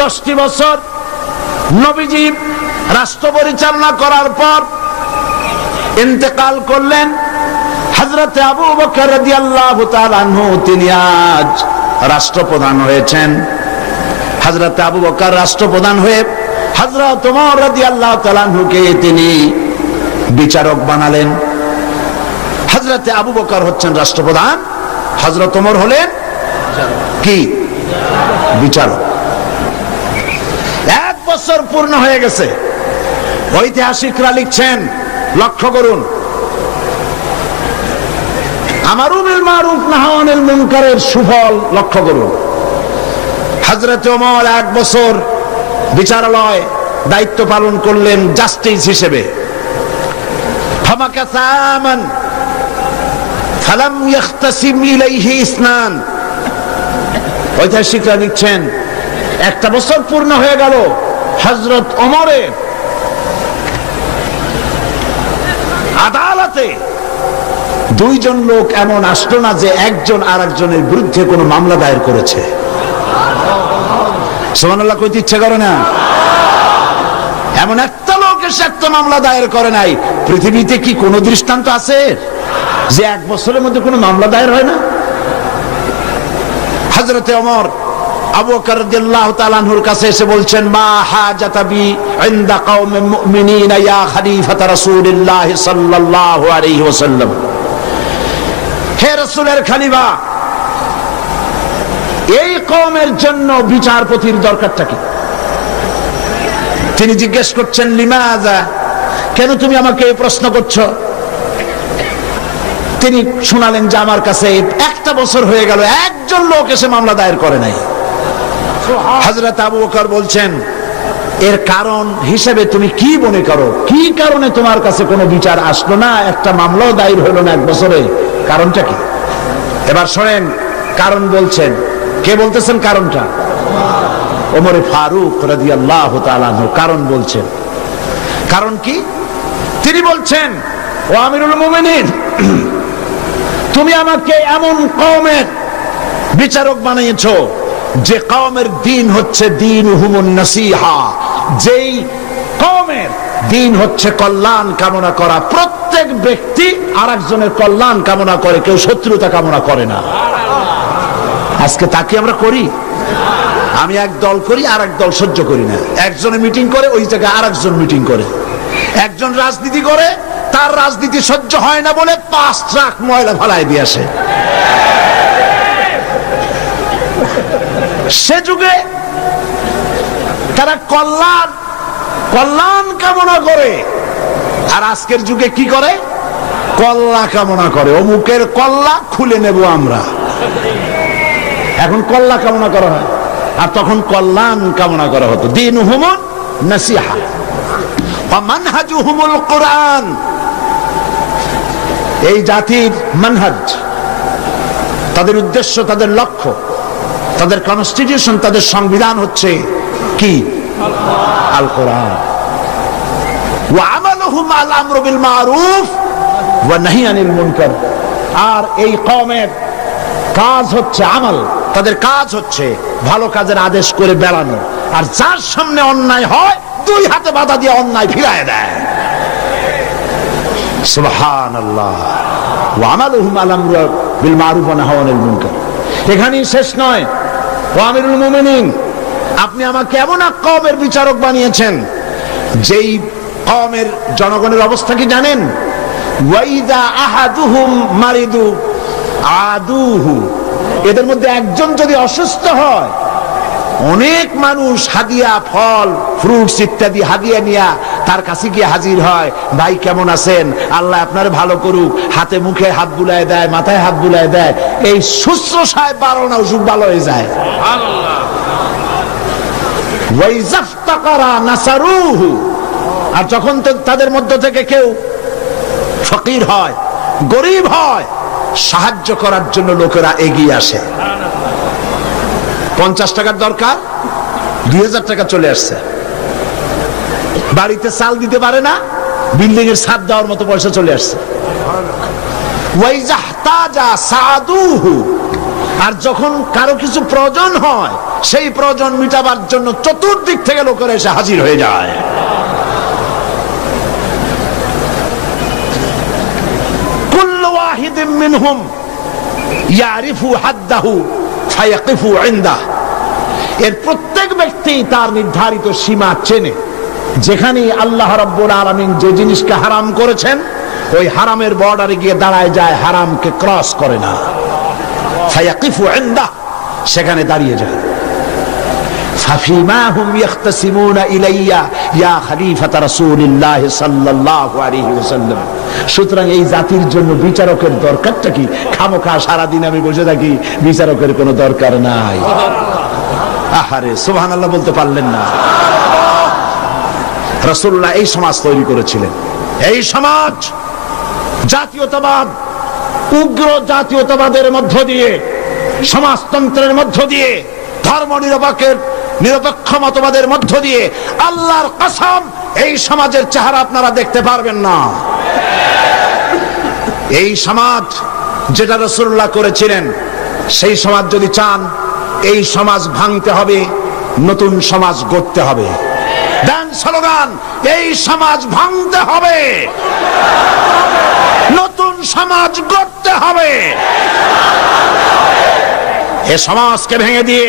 10টি বছর নবীজি রাষ্ট্র পরিচালনা করার পর ইন্তেকাল করলেন। হযরত আবু বকর রাদিয়াল্লাহু তাআলা আনহু তিনি আজ রাষ্ট্রপ্রধান হয়েছেন। হযরত আবু বকর রাষ্ট্রপ্রধান হয়ে হযরত ওমর রাদিয়াল্লাহু তাআলা আনহুকে তিনি বিচারক বানালেন। হযরত আবু বকর হচ্ছেন রাষ্ট্রপ্রধান, হযরত ওমর হলেন কি বিচারক। 1 বছর পূর্ণ হয়ে গেছে। ঐতিহাসিকরা লিখছেন, লক্ষ্য করুন, আমারু বিল মারুফ নাহি আনিল মুনকারের সুফল লক্ষ্য করুন। হযরত ওমর 1 বছর বিচারালয় দায়িত্ব পালন করলেন জাস্টিস হিসেবে। ফামাকাসা আমান ফালাম ইখতাসিম ইলাইহি ইসনান। ঐতিহাসিকরা লিখছেন 1 বছর পূর্ণ হয়ে গেল, হযরত ওমরের আদালতে 2 জন লোক এমন আসলো না যে একজন আরেকজনের বিরুদ্ধে কোনো মামলা দায়ের করেছে। সুবহানাল্লাহ কইতে ইচ্ছে করে না? এমন একটা লোক এসে একটা মামলা দায়ের করে নাই। পৃথিবীতে কি কোনো দৃষ্টান্ত আছে যে 1 বছরের মধ্যে কোনো মামলা দায়ের হয় না? হযরত ওমর আবু বকর রাদিয়াল্লাহু তাআলা আনহুর কাছে এসে বলছেন, মা হাজাতা বি ইনদা কওমিল মুমিনিনা ইয়া খলিফাতা রাসূলিল্লাহ সাল্লাল্লাহু আলাইহি ওয়াসাল্লাম। হে রাসূলের খলিফা, এই কওমের জন্য বিচারপতির দরকারটা কি? তিনি জিজ্ঞেস করছেন, লিমাযা, কেন তুমি আমাকে এই প্রশ্ন করছো? তিনি শোনালেন যে আমার কাছে 1 বছর হয়ে গেল, একজন লোক এসে মামলা দায়ের করে নাই। হযরত আবু বকর বলছেন, এর কারণ হিসেবে তুমি কি মনে করো? কি কারণে তোমার কাছে কোনো বিচার আসলো না, একটা মামলাও দায়ের হলো না 1 বছরে? কারণটা কি? এবার শোনেন, কারণ বলছেন। কে বলতেছেন কারণটা? ওমর ফারুক রাদিয়াল্লাহু তাআলা আনহু কারণ বলছেন। কারণ কি? তিনি বলছেন, ও আমিরুল মুমিনিন, তুমি আমাকে এমন কওমের বিচারক বানিয়েছো যে কওমের দ্বীন হচ্ছে দীনুহুমুন নাসিহা, যেই কওমের দ্বীন হচ্ছে কল্যাণ কামনা করা। প্রত্যেক ব্যক্তি আরেকজনের কল্যাণ কামনা করে, কেউ শত্রুতা কামনা করে না। আজকে তাকে আমরা করি? আমি এক দল করি, আর এক দল সহ্য করি না। একজনে মিটিং করে, ওই জায়গায় আরেকজন মিটিং করে। একজন রাজনীতি করে, তার রাজনীতি সহ্য হয় না বলে 5 ট্রাক ময়লা ফেলায় দিয়ে আসে। সে যুগে তারা কল্যাণ কামনা করে, আর আজকের যুগে কি করে? কল্লা কামনা করে। অমুকের কল্লা খুলে নেব আমরা। এখন কল্লা কামনা করা হয়, আর তখন কল্যাণ কামনা করা হতো। দীনুহুমুন নাসিহা ওয়া মানহাজুহুমুল কুরআন। এই জাতির মানহাজ, তাদের উদ্দেশ্য, তাদের লক্ষ্য, তাদের কনস্টিটিউশন, তাদের সংবিধান হচ্ছে কি? আল কোরআন। ওয়া আমালুহুম আল আমরু বিল মারুফ ওয়া নাহি আনিল মুনকার। আর এই কওমের কাজ হচ্ছে আমল, তাদের কাজ হচ্ছে ভালো কাজের আদেশ করে বেড়ানো, আর যার সামনে অন্যায় হয় 2 হাতে বাধা দিয়ে অন্যায় ফিরায় দেয়। সুবহানাল্লাহ। ওয়া আমালুহুম আল আমরু বিল মারুফ ওয়া নাহি আনিল মুনকার। এখানেই শেষ নয়। ও আমিরুল মুমিনিন, আপনি আমাকে এমন এক কওমের বিচারক বানিয়েছেন যেই কওমের জনগণের অবস্থা কি জানেন? ওয়াইদা আহাদুহুম মারিদু আদুহু। এদের মধ্যে একজন যদি অসুস্থ হয়, অনেক মানুষ হাদিয়া, ফল, ফ্রুটস ইত্যাদি হাদিয়া নিয়ে তার কাছে গিয়ে হাজির হয়। ভাই কেমন আছেন? আল্লাহ আপনার ভালো করুক। হাতে মুখে হাত বুলায় দেয়, মাথায় হাত বুলায় দেয়। এই শুশ্রূষায় 12 না অসুখ ভালো হয়ে যায়। ওয়াইজাফতাকারা নাসারুহু। আর যখন তাদের মধ্য থেকে কেউ ফকির হয়, গরিব হয়, সাহায্য করার জন্য লোকেরা এগিয়ে আসে। 50 টাকার দরকার, 2000 টাকা চলে আসছে। বাড়িতে চাল দিতে পারে না, বিল্ডিং এর ছাদ দেওয়ার মতো পয়সা চলে আসছে। ওয়াইজাহতাজা সাদুহু। আর যখন কারো কিছু প্রয়োজন হয়, সেই প্রয়োজন মিটাবার জন্য চতুর্দিক থেকে লোকেরা এসে হাজির হয়ে যায়। কুল্লু ওয়াহিদিন মিনহুম ইয়ারিফু হাদ্দাহু ফায়াকিফু ইনদাহু। এর প্রত্যেক ব্যক্তি তার নির্ধারিত সীমা চেনে। যেখানে আল্লাহ রাব্বুল আলামিন যে জিনিসকে হারাম করেছেন, ওই হারামের বর্ডারে গিয়ে দাঁড়ায় যায়, হারামকে ক্রস করে না। ফায়াকিফু ইনদাহু, সেখানে দাঁড়িয়ে যায়। ফাফিমা হুম ইয়াখতাসিমুনা ইলাইয়া ইয়া খলিফাতা রাসূলিল্লাহ সাল্লাল্লাহু আলাইহি ওয়াসাল্লাম। সুতরাং এই জাতির জন্য বিচারকের দরকারটা কি? খামোখা সারাদিন আমি বসে থাকি, বিচারকের কোনো দরকার নাই। আহারে সুবহানাল্লাহ বলতে পারলেন না? রাসূলুল্লাহ এই সমাজ তৈরি করেছিলেন। এই সমাজ জাতীয়তাবাদ, উগ্র জাতীয়তাবাদের মধ্য দিয়ে, সমাজতন্ত্রের মধ্য দিয়ে, ধর্ম নিরপেক্ষ মতবাদের মধ্য দিয়ে, আল্লাহর কসম এই সমাজের চেহারা আপনারা দেখতে পারবেন না। এই সমাজ যেটা রাসূলুল্লাহ করেছিলেন, সেই সমাজ যদি চান, এই সমাজ ভাঙতে হবে, নতুন সমাজ গড়তে হবে। দেন স্লোগান, এই সমাজ ভাঙতে হবে, নতুন সমাজ গড়তে হবে। এই সমাজকে ভেঙে দিয়ে,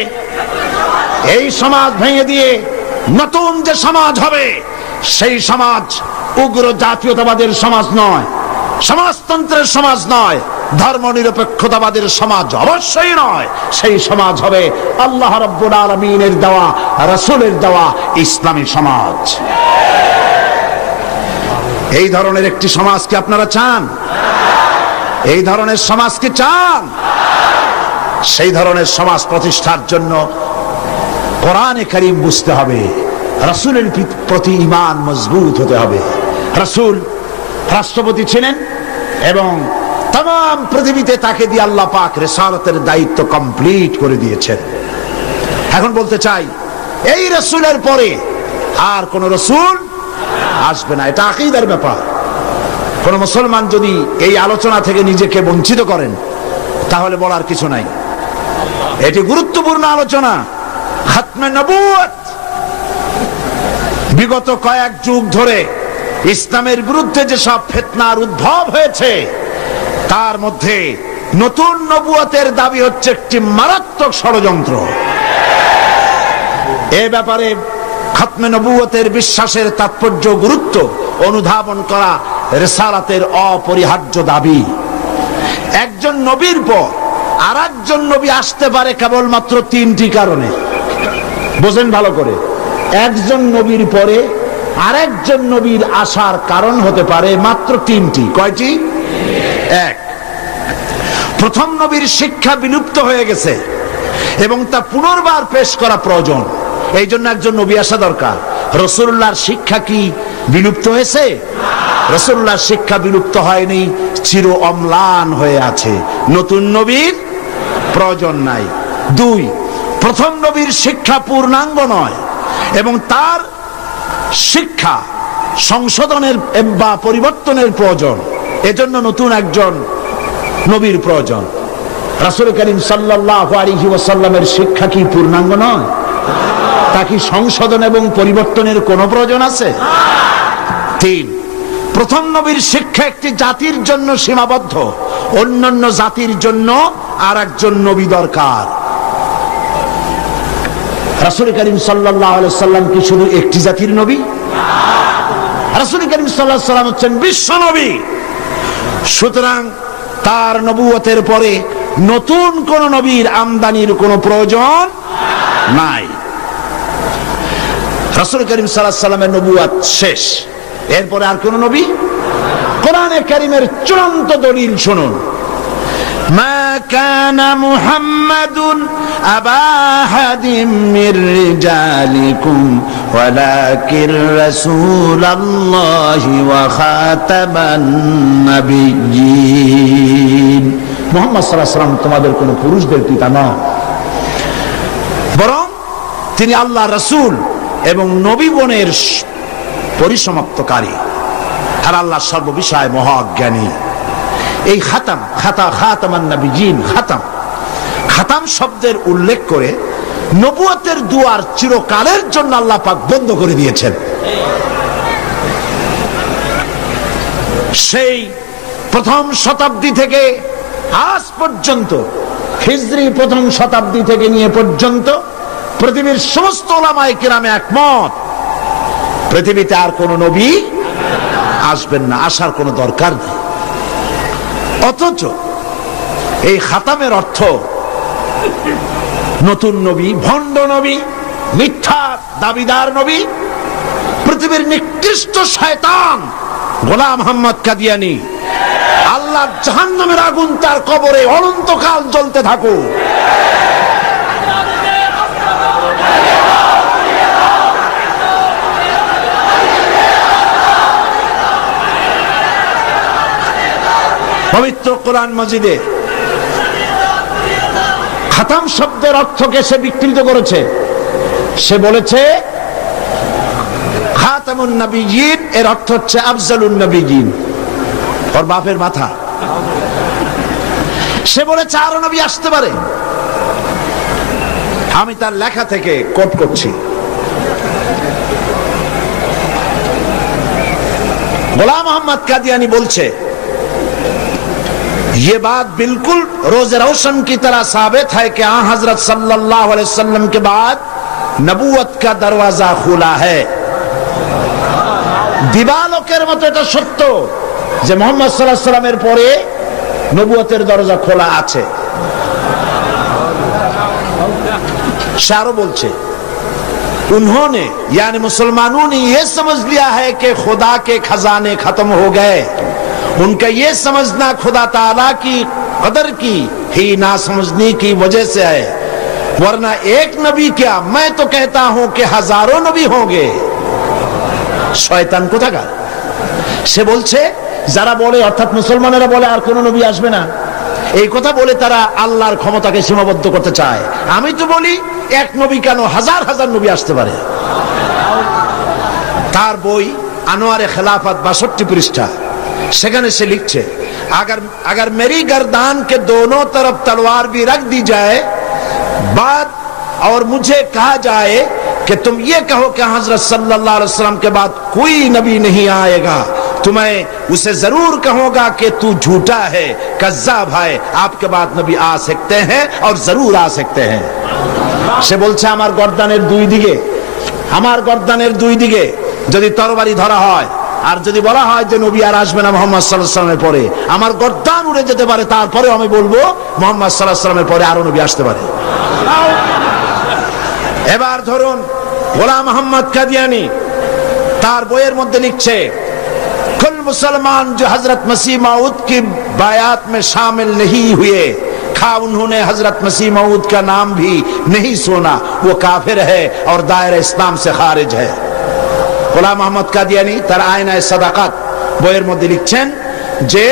এই সমাজ ভেঙে দিয়ে নতুন যে সমাজ হবে, সেই সমাজ উগ্র জাতীয়তাবাদের সমাজ নয়, সমাজতন্ত্রের সমাজ নয়, ধর্ম নিরপেক্ষতাবাদের সমাজ অবশ্যই নয়। সেই সমাজ হবে আল্লাহ রাব্বুল আলামিনের দেওয়া, রাসূলের দেওয়া ইসলামী সমাজ। এই ধরনের একটি সমাজ কি আপনারা চান? এই ধরনের সমাজ কি চান? সেই ধরনের সমাজ প্রতিষ্ঠার জন্য কোরআনে কারীম বুঝতে হবে, রাসূলের প্রতি ঈমান মজবুত হতে হবে। রাসূল রাষ্ট্রপতি ছিলেন এবং तमाम পৃথিবীতে তাকে দিয়ে আল্লাহ পাক রিসালাতের দায়িত্ব কমপ্লিট করে দিয়েছেন। এখন বলতে চাই, এই রাসূলের পরে আর কোন রাসূল আসবে না। এটা আকীদার ব্যাপার। কোন মুসলমান যদি এই আলোচনা থেকে নিজেকে বঞ্চিত করেন, তাহলে বলার কিছু নাই। এটি গুরুত্বপূর্ণ আলোচনা। খাতমে নবুয়ত। বিগত কয়েক যুগ ধরে ইসলামের বিরুদ্ধে যেসব ফিতনার উদ্ভব হয়েছে, তার মধ্যে নতুন নবুয়তের দাবি হচ্ছে একটি মারাত্মক ষড়যন্ত্র। এ ব্যাপারে খাতমে নবুয়তের বিশ্বাসের তাৎপর্য, গুরুত্ব অনুধাবন করা রিসালাতের অপরিহার্য দাবি। একজন নবীর পর আর একজন নবী আসতে পারে কেবলমাত্র তিনটি কারণে। বোঝেন ভালো করে, একজন নবীর পরে আরেকজন নবীর আসার কারণ হতে পারে মাত্র তিনটি। কয়টি? এক, প্রথম নবীর শিক্ষা বিলুপ্ত হয়ে গেছে এবং তা পুনর্বার পেশ করা প্রয়োজন। এই জন্য একজন নবী আসা দরকার। রাসূলুল্লাহর শিক্ষা কি বিলুপ্ত হয়েছে? রাসূলুল্লাহর শিক্ষা বিলুপ্ত হয়নি, চির অম্লান হয়ে আছে। নতুন নবীর প্রয়োজন নাই। দুই, প্রথম নবীর শিক্ষা পূর্ণাঙ্গ নয় এবং তার শিক্ষা সংশোধনের বা পরিবর্তনের প্রয়োজন। এজন্য নতুন একজন নবীর প্রয়োজন। রাসূল করিম সাল্লাল্লাহু আলাইহি ওয়াসাল্লামের শিক্ষা কি পূর্ণাঙ্গ নয়? তা কি সংশোধন এবং পরিবর্তনের কোনো প্রয়োজন আছে? তিন, প্রথম নবীর শিক্ষা একটি জাতির জন্য সীমাবদ্ধ, অন্যান্য জাতির জন্য আর একজন নবী দরকার। রাসূল করিম সাল্লাল্লাহু আলাইহি ওয়াসাল্লাম কি শুধু একটি জাতির নবী? রাসূল করিম সাল্লাল্লাহু আলাইহি ওয়াসাল্লাম হচ্ছেন বিশ্ব নবী। সুতরাং তার নবুয়তের পরে নতুন কোন নবীর আমদানির কোনো প্রয়োজন নাই। রাসূল করিম সাল্লাল্লাহু আলাইহি ওয়াসাল্লামের নবুয়ত শেষ, এরপরে আর কোন নবী? কোরআনে কারীমের চূড়ান্ত দলিল শুনুন। মা কানা মুহাম্মাদুন আবা আহাদিম মির রিজালিকুম ওয়ালাকিন রাসূলুল্লাহি ওয়া খাতামান নাবিয়্যিন। মুহাম্মদ সাল্লাল্লাহু আলাইহি ওয়াসাল্লাম তোমাদের কোন পুরুষদের পিতা নন, বরং তিনি আল্লাহর রাসূল এবং নবীগণের পরিসমাপ্তকারী আর আল্লাহর সর্ববিষয়ে মহাজ্ঞানী। এই খাতামান নাবিয়্যিন, খাতাম খাতাম শব্দের উল্লেখ করে নবুয়তের দুয়ার চিরকালের জন্য আল্লাহ পাক বন্ধ করে দিয়েছেন। সেই প্রথম শতাব্দী থেকে আজ পর্যন্ত, হিজরি প্রথম শতাব্দী থেকে নিয়ে পর্যন্ত পৃথিবীর সমস্ত উলামায়ে কিরাম একমত, পৃথিবীতে আর কোন নবী আসবেন না, আসার কোনো দরকার নেই। অথচ এই খাতামের অর্থ নতুন নবী, ভণ্ড নবী, মিথ্যা দাবিদার নবী, পৃথিবীর নিকৃষ্ট শয়তান গোলাম মোহাম্মদ কাদিয়ানী, আল্লাহর জাহান্নামের আগুন তার কবরে অনন্তকাল জ্বলতে থাকুক। পবিত্র কোরআন মাজিদে খাতাম শব্দের অর্থকে সে বিকৃত করেছে। সে বলেছে খাতামুন নবিয়্যিন এর অর্থ হচ্ছে আফজালুন নবিয়্যিন, ওর বাপের মাথা। সে বলেছে আরো নবী আসতে পারে। আমি তার লেখা থেকে কোট করছি। গোলাম মোহাম্মদ কাদিয়ানী বলছে, ये बात बिल्कुल रोज रोशन की तरह साबित है कि आ हजरत सल्लल्लाहु अलैहि वसल्लम के बाद नबूवत का दरवाजा खुला है। দিবালোকের মতো এটা সত্য যে মুহাম্মদ সাল্লাল্লাহু আলাইহি সাল্লামের পরে নবুয়তের দরজা খোলা আছে। সে আরো বলছে, उन्होंने यानी मुसलमानों ने यह समझ लिया है कि खुदा के खजाने खत्म हो गए। उनका ये समझना खुदा ताला की कदर की ही ना समझने की वजह से है, वरना एक नबी क्या, मैं तो कहता हूं कि हजारों नबी होंगे। শয়তান কোথাকার। সে বলছে যারা বলে, অর্থাৎ মুসলমানেরা বলে আর কোন নবী আসবে না, এই কথা বলে তারা আল্লাহর ক্ষমতাকে সীমাবদ্ধ করতে চায়। আমি তো বলি এক নবী কেন, হাজার হাজার নবী আসতে পারে। তার বই আনোয়ারে খেলাফত 62 পৃষ্ঠা, সেখানে সে লিখছে, अगर मेरी गर्दान के दोनों तरफ तलवार भी रख दी जाए बाद और मुझे कहा जाए कि तुम ये कहो कि हजरत सल्लल्लाहु अलैहि वसल्लम के बाद कोई नबी नहीं आएगा, तो मैं उसे जरूर कहूंगा कि तू झूठा है, कज़्ज़ाब है, आपके बाद नबी आ सकते हैं और जरूर आ सकते हैं। সে বলছে আমার গর্দানের দুই দিকে যদি তরবারি ধরা হয় আর যদি বলা হয় যে নবী আর আসবে না মুহাম্মদ সাল্লাল্লাহু আলাইহি ওয়াসাল্লামের পরে, আমার গর্দান উড়ে যেতে পারে, তারপরেও আমি বলবো মুহাম্মদ সাল্লাল্লাহু আলাইহি ওয়াসাল্লামের পরে আরো নবী আসতে পারে। এবার ধরুন গোলাম মোহাম্মদ কাদিয়ানী তার বইয়ের মধ্যে লিখছে, कुल मुसलमान जो हजरत मसीह मऊद की बायात में शामिल नहीं हुए, खा उन्होंने हजरत मसीह मऊद का नाम भी नहीं सुना, वो काफिर है और दायरा इस्लाम से खारिज है। গোলাম মোহাম্মদ কাদিয়ানী তার আয়নায়ে সাদাকাত বইয়ের মধ্যে লিখছেন যে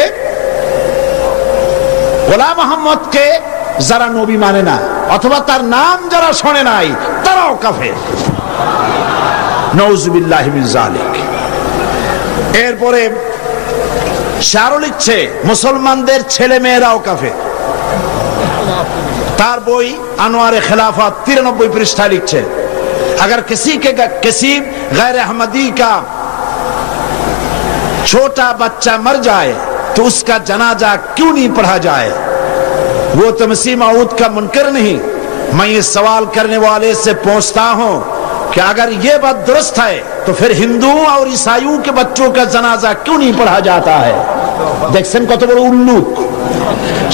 গোলাম মোহাম্মদকে যারা নবী মানে না অথবা তার নাম যারা শোনে নাই তারাও কাফের। নাউযুবিল্লাহি মিন যালিক। এরপরে সে আরো লিখছে মুসলমানদের ছেলে মেয়েরাও কাফের। তার বই আনোয়ারে খেলাফত 93 পৃষ্ঠায় লিখছে, अगर किसी गैर अहमदी का छोटा बच्चा मर जाए तो उसका जनाजा क्यों नहीं पढ़ा जाए, वो तो मसीह मऊद का मुनकर नहीं। मैं ये सवाल करने वाले से पूछता हूं कि अगर ये बात दुरुस्त है तो फिर हिंदुओं और ईसाइयों के बच्चों का जनाजा क्यों नहीं पढ़ा जाता है। দেখছেন কত বড় উল্লুক।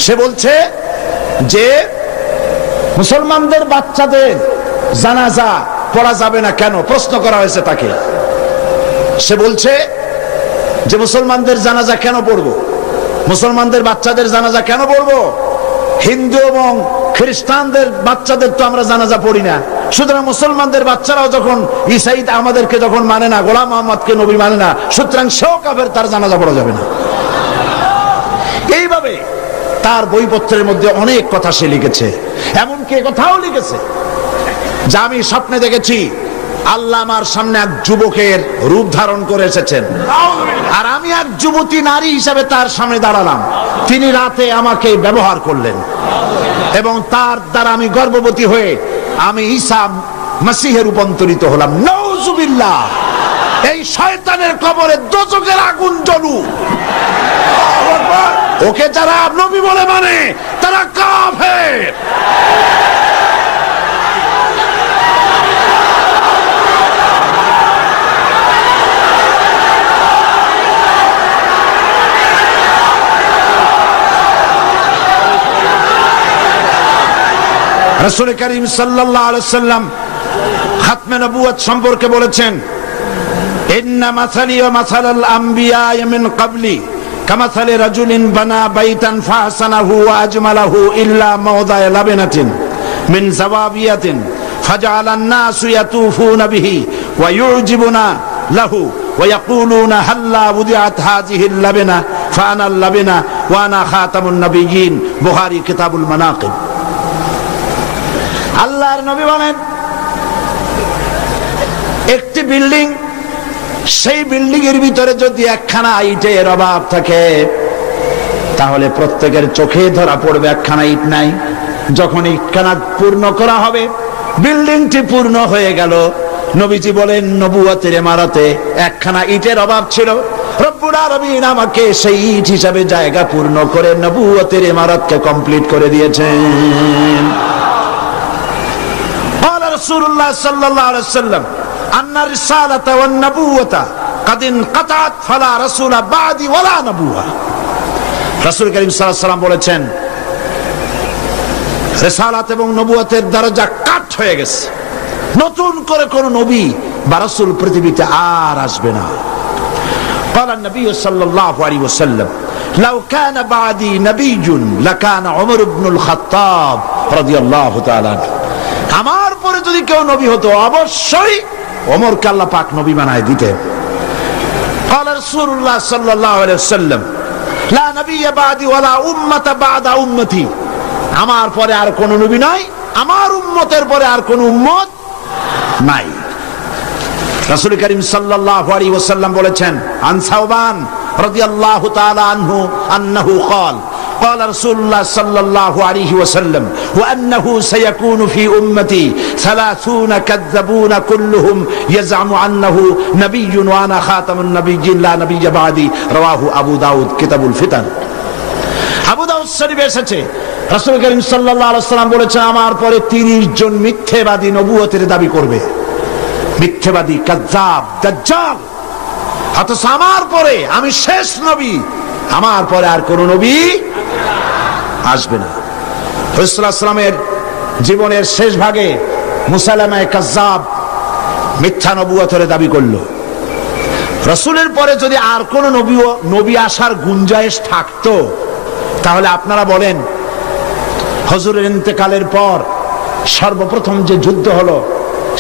সে বলছে যে মুসলমানদের বাচ্চাদের জানাজা পড়া যাবে না কেন, প্রশ্ন করা হয়েছে তাকে। সে বলছে যে মুসলমানদের জানাজা কেন পড়বো, মুসলমানদের বাচ্চাদের জানাজা কেন পড়বো, হিন্দু এবং খ্রিস্টানদের বাচ্চাদের তো আমরা জানাজা পড়ি না, সুতরাং মুসলমানদের বাচ্চারাও যখন ঈসাই আমাদেরকে যখন মানে না, গোলাম মোহাম্মদকে নবী মানে না, সুতরাং সেও কাফের, তার জানাজা পড়া যাবে না। এইভাবে তার বইপত্রের মধ্যে অনেক কথা সে লিখেছে। এমনকি কথাও লিখেছে যে আমি স্বপ্নে দেখেছি আল্লাহ আমার সামনে এক যুবকের রূপ ধারণ করে এসেছেন, আর আমি এক যুবতী নারী হিসেবে তার সামনে দাঁড়ালাম, তিনি রাতে আমাকে ব্যবহার করলেন। এবং তার দ্বারা আমি গর্ভবতী হয়ে আমি ঈসা মসিহে রূপান্তরিত হলাম। নাউজুবিল্লাহ। এই শয়তানের কবরে দোজখের আগুন জ্বলুক। ওকে যারা নবী বলে মানে তারা কাফের। রাসূল করিম সাল্লাল্লাহু আলাইহি ওয়াসাল্লাম খাতমে নবুয়ত সম্পর্কে বলেছেন, ইন্না মাসালি ওয়া মাসালাল আমবিয়া মিন ক্বাবলি কামাসালি রাজুলিন বানা বাইতান ফাহসানাহু ওয়া আজমালাহু ইল্লা মাওদা'a লাবনাতিন মিন যাওয়াবিয়াতিন ফাজআলান নাসু ইয়াতুফুনা বিহি ওয়া ইউজিবুনা লাহু ওয়া ইয়াকুলুনা হাল্লা বুদিআত হাযিহিল লাবনা ফাআনা আল লাবনা ওয়া আনা খাতামুন নবিয়্যিন। বুখারী কিতাবুল মানাকিব। আল্লাহর নবী বলেন, একটি বিল্ডিং, সেই বিল্ডিং এর ভিতরে যদি একখানা ইটের অভাব থাকে তাহলে প্রত্যেকের চোখে ধরা পড়বে একখানা ইট নাই। যখন ইটখানা পূর্ণ করা হবে, বিল্ডিংটি পূর্ণ হয়ে গেল। নবীজি বলেন, নবুয়তের ইমারতে একখানা ইটের অভাব ছিল, রব্বুল আলামিন আমাকে সেই ইট হিসাবে জায়গা পূর্ণ করে নবুয়তের ইমারতকে কমপ্লিট করে দিয়েছেন। রাসূলুল্লাহ সাল্লাল্লাহু আলাইহি ওয়াসাল্লাম আন্না রিসালাতা ওয়ান নবুওয়াতা কাদ ইনকাতাত ফালা রাসূলা বাদি ওয়ালা নবুওয়া। রাসূল করিম সাল্লাল্লাহু আলাইহি ওয়াসাল্লাম বলেছেন, রিসালাত এবং নবুয়তের দরজা কাট হয়ে গেছে, নতুন করে কোন নবী বা রাসূল পৃথিবীতে আর আসবে না। قال النبي صلى الله عليه وسلم لو كان بعدي نبي لكان عمر بن الخطاب رضي الله تعالى عنه। আমার পরে যদি কেউ নবী হতো অবশ্যই ওমরকে আল্লাহ পাক নবী বানায় দিতেন। قال رسول الله صلى الله عليه وسلم لا نبي بعدي ولا امه بعد امتي। আমার পরে আর কোন নবী নাই, আমার উম্মতের পরে আর কোন উম্মত নাই। রাসূল করিম সাল্লাল্লাহু আলাইহি ওয়াসাল্লাম বলেছেন, আন সাওবান রাদিয়াল্লাহু তাআলা আনহু আন্নাহু قال قال رسول الله صلى الله عليه وسلم وأنه سيكون في أمتي 30 كذبون كلهم يزعم أنه نبي وأنا خاتم النبيين لا نبي بعدي। رواه أبو داود كتاب الفتن। আবু দাউদ শরীফে এসেছে, রাসূল করিম সাল্লাল্লাহু আলাইহি ওয়াসাল্লাম বলেছেন, আমার পরে 30 জন মিথ্যাবাদী নবুয়তের দাবি করবে। মিথ্যাবাদী, কাযযাব, দাজ্জাল। অথচ আমার পরে আমি শেষ নবী, আমার পরে আর কোন নবী আসবে না। রাসূলুল্লাহ সাল্লাল্লাহু আলাইহি ওয়াসাল্লামের জীবনের শেষ ভাগে মুসাইলামা কাযযাব মিথ্যা নবুয়তের দাবি করলো। রাসূলের পরে যদি আর কোন নবী আসার গুঞ্জাইশ থাকতো তাহলে আপনারা বলেন, হুজুরের ইন্তেকালের পর সর্বপ্রথম যে যুদ্ধ হলো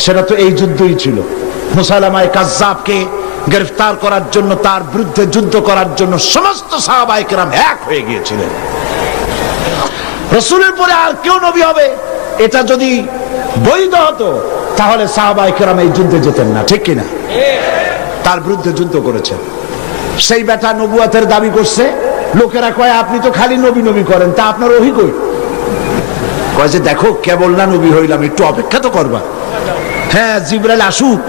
সেটা তো এই যুদ্ধই ছিল। মুসাইলামা কাযযাবকে গ্রেফতার করার জন্য, তার বিরুদ্ধে যুদ্ধ করার জন্য সমস্ত সাহাবায়ে কেরাম এক হয়ে গিয়েছিলেন। রাসূলের পরে আর কেউ নবী হবে এটা যদি বৈধ হতো তাহলে সাহাবায়ে কেরাম এই যুদ্ধে যেতেন না, ঠিক কিনা? তার বিরুদ্ধে যুদ্ধ করেছেন। সেই বেটা নবুয়তের দাবি করছে, লোকেরা কয় আপনি তো খালি নবী নবী করেন, তা আপনার ওহী কই? কয় যে দেখো কেবল না নবী হইলাম, একটু অপেক্ষা তো করবা। হ্যাঁ, জিবরাইল আসুক।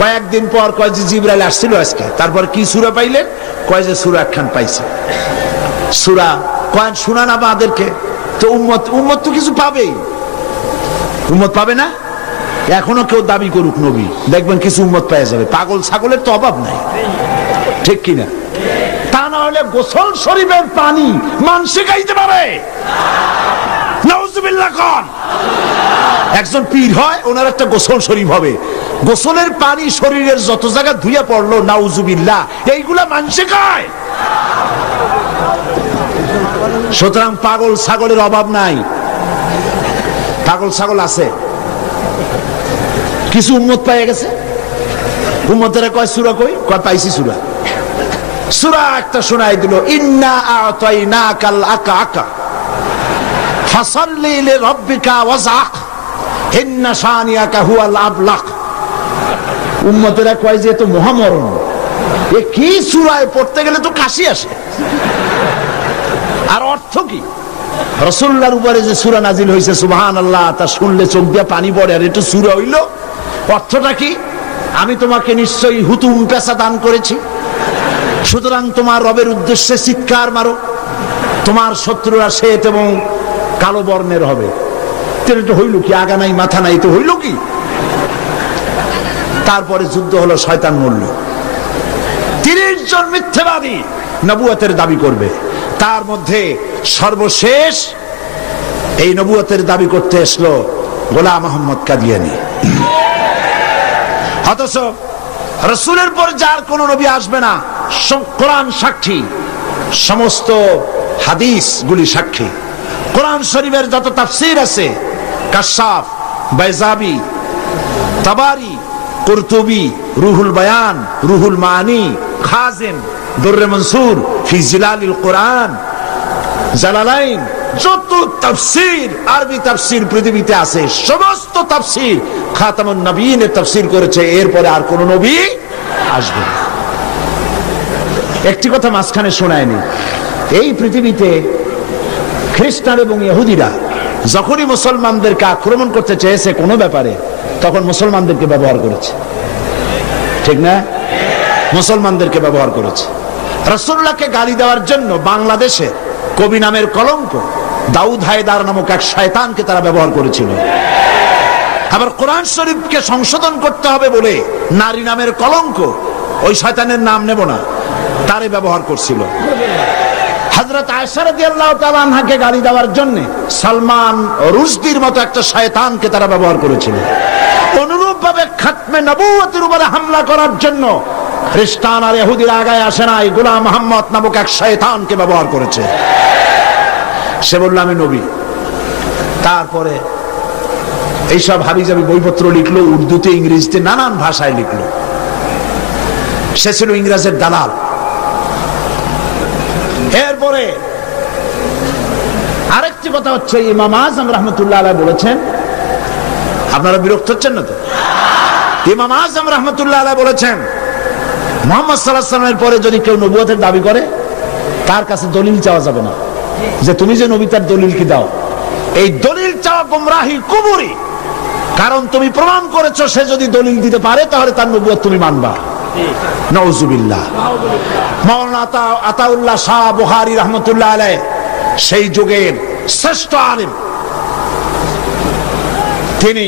কয়েকদিন পর কয় যে জিবরাইল আসছিল আজকে। তারপর কি সূরা পাইলেন? কয় যে সূরা একখান পাইছে। সূরা কয় শোনা না আমাদেরকে, তো উম্মত তো কিছু পাবেই। উম্মত পাবে না? এখনো কেউ দাবি করুক নবী, দেখবেন কিছু উম্মত পেয়ে যাবে। পাগল ছাগলের তো অভাব নাই, ঠিক কিনা? তা না হলে গোসল শরীফের পানি মানুষে খাইতে পারে? নাউজুবিল্লাহ। কোন একজন পীর হয়, ওনার একটা গোসল শরীফ হবে, গোসলের পানি শরীরের যত জায়গা ধুইয়া পড়লো, নাউজুবিল্লাহ, এইগুলা মানুষে খায়। সুতরাং পাগল ছাগলের অভাব নাই। পাগল ছাগল আছে, কিছু উম্মত পেয়ে গেছে। উম্মতেরা কয় সূরা কই? কয় পাইছি সূরা। সূরা একটা শোনাই দিল, ইন্না আ'তাইনাকাল আকা ফাসাল্লি লিরাব্বিকা ওয়াজআক ইন্না শানিয়াকা হুয়াল আবলাক। উম্মতেরা কয় যে তো মহামরণ, এ কি সূরা? পড়তে গেলে তো কাশি আসে। আর অর্থ কি? রাসূলুল্লাহর উপরে যে সূরা নাজিল হয়েছে সুবহানাল্লাহ, তা শুনলে চোখ দিয়ে পানি পড়ে। আর এটা সূরা হইল, অর্থটা কি? আমি তোমাকে নিশ্চয়ই হুতুম পেশা দান করেছি, সুতরাং তোমার রবের উদ্দেশ্যে চিৎকার মারো, তোমার শত্রুরা শ্বেত এবং কালো বর্ণের হবে। তো হইল কি? আগা নাই মাথা নাই, তো হইল কি? তারপরে যুদ্ধ হলো, শয়তান মরল। 30 জন মিথ্যাবাদী নবুয়তের দাবি করবে। তার মধ্যে সর্বশেষ এই নবুয়তের দাবি করতে এসলো গোলাম মোহাম্মদ কাদিয়ানী। অথচ রাসূলের পর যার কোন নবী আসবে না, কোরআন সাক্ষী, সমস্ত হাদিস গুলি সাক্ষী। কোরআন শরীফের যত তাফসীর আছে, কাশাফ, বাইজাবি, তাবারি, কুরতুবি, রুহুল বায়ান, রুহুল মানি, খাজিন, দুররে মনসুর ফি জিলালিল কোরআন, জালালাইন, যত তাফসীর, আরবি তাফসীর পৃথিবীতে আছে, সমস্ত তাফসীর খাতামুন নবীনের তাফসীর করেছে। এরপরে আর কোন নবী আসবে না। একটি কথা মাঝখানে শোনায়নি, এই পৃথিবীতে খ্রিস্টান এবং ইহুদিরা যখনই মুসলমানদেরকে আক্রমণ করতে চেয়েছে কোনো ব্যাপারে, তখন মুসলমানদেরকে ব্যবহার করেছে। ঠিক না? মুসলমানদেরকে ব্যবহার করেছে। রাসূলুল্লাহকে গালি দেওয়ার জন্য বাংলাদেশে কবি নামের কলঙ্ক দাউদ হায়দার নামক এক শয়তানকে তারা ব্যবহার করেছিল। আবার কোরআন শরীফকে সংশোধন করতে হবে বলে নারী নামের কলঙ্ক, ওই শয়তানের নাম নেব না, তারে ব্যবহার করছিল। হযরত আয়েশা রাদিয়াল্লাহু তাআলা আনহাকে গালি দেওয়ার জন্য সালমান রুশদির মতো একটা শয়তানকে তারা ব্যবহার করেছিল। অনুরূপভাবে খাতমে নবুয়তের উপরে হামলা করার জন্য খ্রিস্টান আর ইহুদিরা আগায় আসে নাই, গোলাম মোহাম্মদ নামক এক শয়তানকে ব্যবহার করেছে। সে বলল আমি নবী। তারপরে এইসব হাবিজাবি বইপত্র লিখলো, উর্দুতে, ইংরেজিতে, নানান ভাষায় লিখলো। সে ছিল ইংরেজের দালাল। এরপরে আরেকটি কথা হচ্ছে, ইমাম আজম রাহমাতুল্লাহ আলাইহি বলেছেন, আপনারা বিরক্ত হচ্ছেন না তো? ইমাম আজম রাহমাতুল্লাহ আলাইহি বলেছেন, মুহাম্মদ সাল্লাল্লাহু আলাইহি ওয়াসাল্লামের পরে যদি কেউ নবুয়তের দাবি করে, তার কাছে দলিল চাওয়া যাবে না, যে তুমি যে নবী তার দলিল কি দাও। এই দলিল চাওয়া গুমরাহি, কুফরি। কারণ তুমি প্রমাণ করেছো সে যদি দলিল দিতে পারে তাহলে তার নবুয়ত তুমি মানবা। নাউজুবিল্লাহ। মাওলানা আতাউল্লাহ শাহ বুখারী রাহমাতুল্লাহ আলাইহি সেই যুগের শ্রেষ্ঠ আলেম, তিনি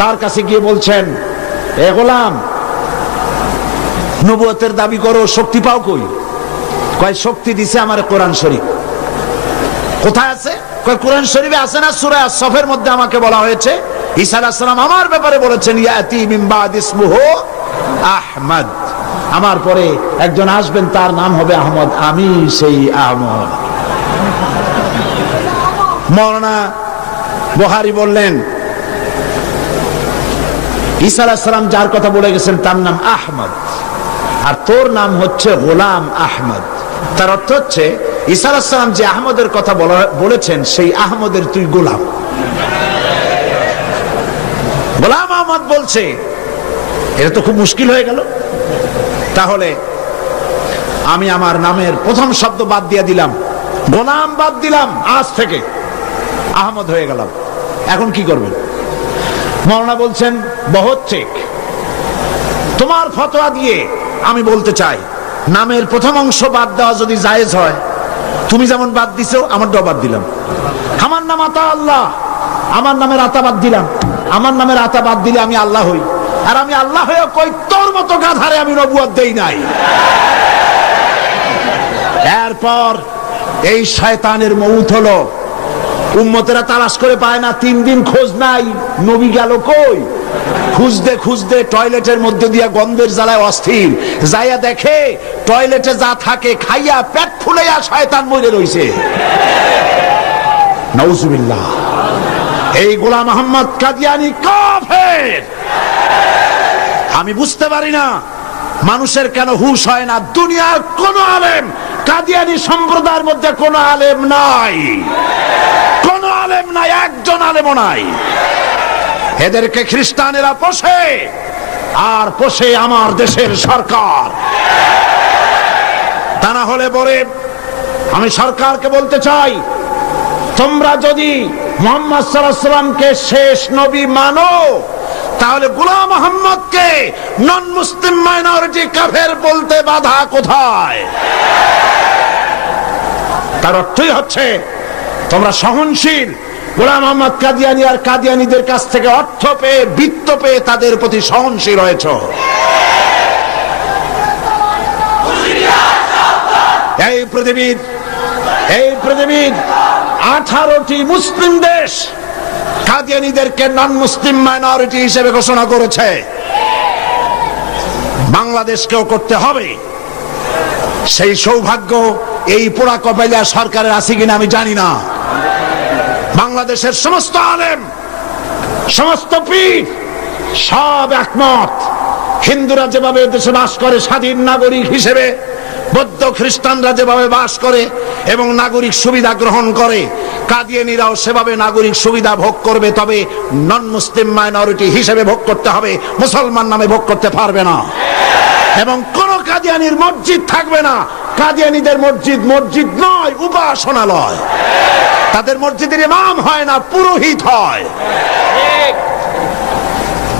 তার কাছে গিয়ে বলছেন, এ গোলাম, নবুয়তের দাবি করো, শক্তি পাও কই? কয় শক্তি দিছে আমার কোরআন শরীফ। কোথায় আছে? কয় কোরআন শরীফে আছে না, সূরা আস-সফের মধ্যে আমাকে বলা হয়েছে ঈসা আলাইহিস সালাম আমার ব্যাপারে বলেছেন, ইয়াতি মিন বাদ ইসমুহু আহমদ, আমার পরে একজন আসবেন তার নাম হবে আহমদ, আমি সেই আহমদ। মাওলানা বুখারী বললেন, ঈসা আলাইহিস সালাম যার কথা বলে গেছেন তার নাম আহমদ, আর তোর নাম হচ্ছে গোলাম আহমদ। তার অর্থ হচ্ছে ঈসা আলাইহিস সালাম যে আহমদের কথা বলেছেন সেই আহমদের তুই গোলাম। গোলাম আহমদ বলছে, এটা তো খুব মুশকিল হয়ে গেল। তাহলে আমি আমার নামের প্রথম শব্দ বাদ দিয়ে দিলাম, গোলাম বাদ দিলাম, আজ থেকে আহমদ হয়ে গেলাম। এখন কি করবেন? মাওলানা বলছেন, বহুত ঠিক, তোমার ফতোয়া দিয়ে আমি বলতে চাই, নামের প্রথম অংশ বাদ দেওয়া যদি জায়েজ হয়, তুমি যেমন বাদ দিছো আমারটাও বাদ দিলাম। আমার নাম আতা আল্লাহ, আমার নামের আতা বাদ দিলাম। আমার নামের আতা বাদ দিলে আমি আল্লাহ হই, আর আমি আল্লাহ হয়ে কই তোর মতো গাধারে আমি নবুয়ত দেই নাই। এরপর এই শয়তানের মউত হলো। উম্মতেরা তালাশ করে পায় না, 3 দিন খোঁজ নাই, নবী গেল কই? খুঁজতে খুঁজতে টয়লেটের মধ্যে দিয়া গন্ধের জ্বালায় অস্থির, যাইয়া দেখে টয়লেটে যা থাকে খাইয়া পেট ফুলাইয়া শয়তান মরে রইছে। নাউজুবিল্লাহ। এই গোলাম মোহাম্মদ কাদিয়ানী কাফের। আমি বুঝতে পারি না মানুষের কেন হুঁশ হয় না। দুনিয়ার কোন আলেম, কাদিয়ানী সম্প্রদায়ের মধ্যে কোন আলেম নাই, কোন আলেম নাই, একজন আলেমও নাই। এদেরকে খ্রিস্টানেরা পোষে, আর পোষে আমার দেশের সরকার। তা না হলে পরে আমি সরকারকে বলতে চাই, তোমরা যদি মুহাম্মদ সাল্লাল্লাহু আলাইহি সাল্লামকে শেষ নবী মানো, তাহলে গোলাম মুহাম্মদকে নন মুসলিম মাইনরিটি কাফের বলতে বাধা কোথায়? তার অর্থই হচ্ছে তোমরা সহনশীল, গোলাম মোহাম্মদ কাদিয়ানী আর কাদিয়ানীদের কাছ থেকে অর্থ পেয়ে, বিত্ত পেয়ে তাদের প্রতি সহনশীল হয়েছ। এই পৃথিবীর 18টি মুসলিম দেশ কাদিয়ানীদেরকে নন মুসলিম মাইনরিটি হিসেবে ঘোষণা করেছে। বাংলাদেশকেও করতে হবে। সেই সৌভাগ্য এই পোড়া কপাইলা সরকারের আছে কিনা আমি জানি না। বাংলাদেশের সমস্ত আলেম, সমস্ত পীর সব একমত, হিন্দুরা যেভাবে দেশে বাস করে স্বাধীন নাগরিক হিসেবে, বৌদ্ধ খ্রিস্টানরা যেভাবে বাস করে এবং নাগরিক সুবিধা গ্রহণ করে, কাদিয়ানীরাও সেভাবে নাগরিক সুবিধা ভোগ করবে। তবে নন মুসলিম মাইনরিটি হিসেবে ভোগ করতে হবে, মুসলমান নামে ভোগ করতে পারবে না। এবং কোন কাদিয়ানীর মসজিদ থাকবে না। কাদিয়ানীদের মসজিদ নয়, উপাসনালয়। তাদের মসজিদের ইমাম হয় না, পুরোহিত হয়।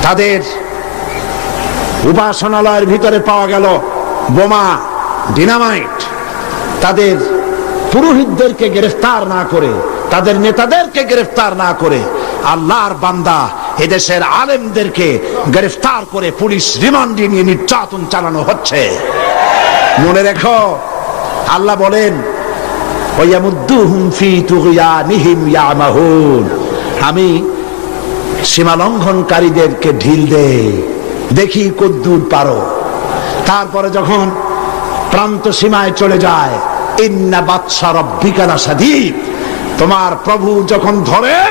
তাদের উপাসনালয়ের ভিতরে পাওয়া গেল বোমা, ডিনামাইট। তাদের পুরোহিতদেরকে গ্রেফতার না করে, তাদের নেতাদেরকে গ্রেফতার না করে, আল্লাহর বান্দা এদেশের আলেমদেরকে গ্রেফতার করে পুলিশ রিমান্ডে নিয়ে নির্যাতন চালানো হচ্ছে। মনে রেখো, আল্লাহ বলেন, আমি সীমা লঙ্ঘনকারীদেরকে ঢিল দেই, দেখি কদ্দূর পারো। তারপরে যখন প্রান্ত সীমায় চলে যায়, ইন্না বাতশা রাব্বিকা লাশাদীদ, তোমার প্রভু যখন ধরেন,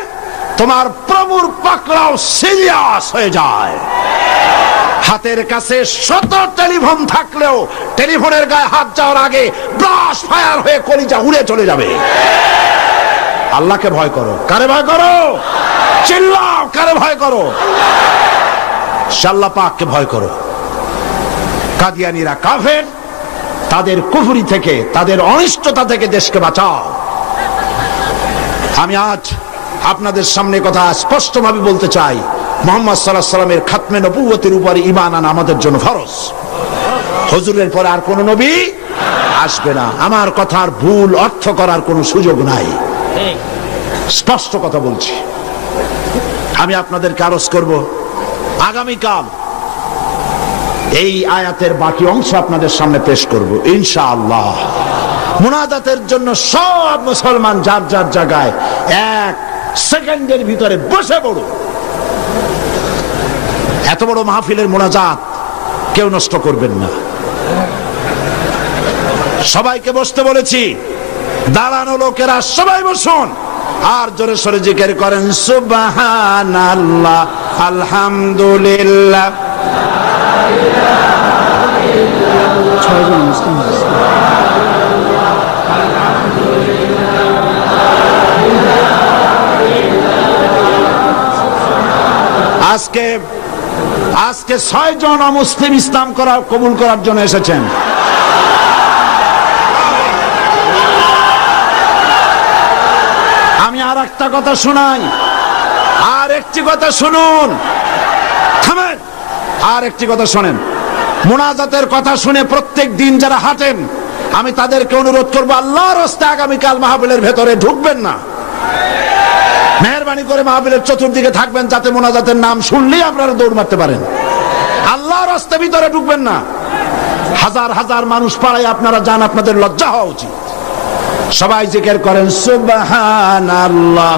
তোমার প্রভুর পাকড়াও সিরিয়াস হয়ে যায়। হাতের কাছে 100 টেলিফোন থাকলেও টেলিফোনের গায়ে হাত যাওয়ার আগে ব্লাস্ট ফায়ার হয়ে কলিজা উড়ে চলে যাবে। আল্লাহকে ভয় করো। কারে ভয় করো? চিল্লাও, কারে ভয় করো? আল্লাহ পাককে ভয় করো। কাদিয়ানীরা কাফের, তাদের কুফরি থেকে, তাদের অনিষ্টতা থেকে দেশকে বাঁচাও। আমি আজ আপনাদের সামনে কথা স্পষ্টভাবে বলতে চাই, মুহাম্মদ সাল্লাল্লাহু আলাইহি সাল্লামের খাতমে নবুয়তের উপরে ঈমান আনা আমাদের জন্য ফরজ। হুজুরের পরে আর কোন নবী আসবে না। আমার কথার ভুল অর্থ করার কোনো সুযোগ নাই, স্পষ্ট কথা বলছি। আমি আপনাদেরকে আরজ করব, আগামীকাল এই আয়াতের বাকি অংশ আপনাদের সামনে পেশ করব ইনশাআল্লাহ। মুনাজাতের জন্য সব মুসলমান যার যার জায়গায় 1 সেকেন্ডের ভিতরে বসে পড়ো। এত বড় মাহফিলের মুনাজাত কেউ নষ্ট করবেন না। সবাইকে বসতে বলেছি, দাঁড়ানো লোকেরা সবাই বসুন, আর জোরে সোরে জিকির করেন সুবহানাল্লাহ, আলহামদুলিল্লাহ। আজকে 6 জন অমুসলিম ইসলাম কবুল করার জন্য এসেছেন। আমি আর একটা কথা শোনাই, আর একটি কথা শুনুন, থামেন, আর একটি কথা শোনেন। মুনাজাতের কথা শুনে প্রত্যেক দিন যারা হাঁটেন, আমি তাদেরকে অনুরোধ করবো, আল্লাহর রাস্তায় আগামীকাল মাহফিলের ভেতরে ঢুকবেন না। মেহরবানি করে মাহফিলের চতুর্দিকে থাকবেন, যাতে মুনাজাতের নাম শুনলেই আপনারা দৌড় মারতে পারেন। আল্লাহর রাস্তায় ভিতরে ঢুকবেন না। হাজার হাজার মানুষ পাড়ায় আপনারা যান, আপনাদের লজ্জা হওয়া উচিত। সবাই জিকির করেন সুবহানাল্লাহ।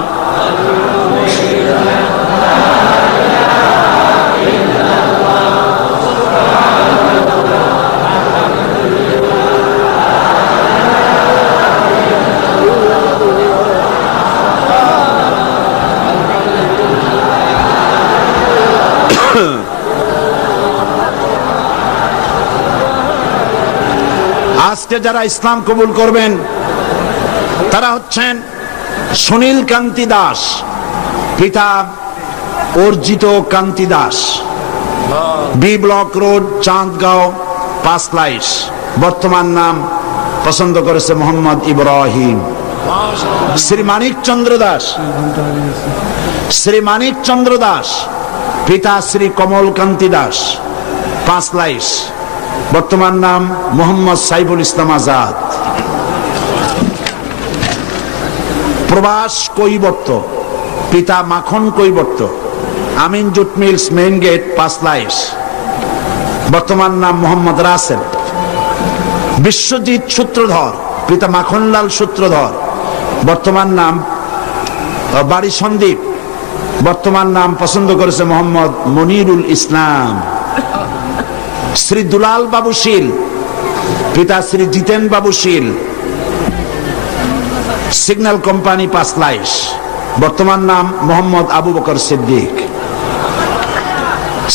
আজকে যারা ইসলাম কবুল করবেন তারা হচ্ছেন সুনীল কান্তি দাস, পিতা অর্জিত Kanti Das, B block road, Chandgaon, 5 লাইশ। বর্তমান নাম পছন্দ করেছে মোহাম্মদ ইব্রাহিম। শ্রী মানিক চন্দ্র দাস, শ্রী মানিক চন্দ্র দাস, পিতা শ্রী কমলকান্তি দাস, 5 লাইশ। বর্তমান নাম মোহাম্মদ সাইফুল ইসলাম আজাদ। প্রবাস কৈবর্ত, পিতা মাখন কৈবর্ত, আমিন জুট মিলস মেইন গেট, 5 লাইশ। বর্তমান নাম মোহাম্মদ রাসেল। বিশ্বজিৎ সূত্রধর, পিতা মাখনলাল সূত্রধর, বর্তমান নাম বাড়ি সন্দীপ, বর্তমান নাম পছন্দ করেছে মোহাম্মদ মনিরুল ইসলাম। শ্রী দুলাল বাবু শীল, পিতা শ্রী জিতেন বাবু শীল, সিগন্যাল কোম্পানি, 5 লাইশ। বর্তমান নাম মোহাম্মদ আবু বকর সিদ্দিক।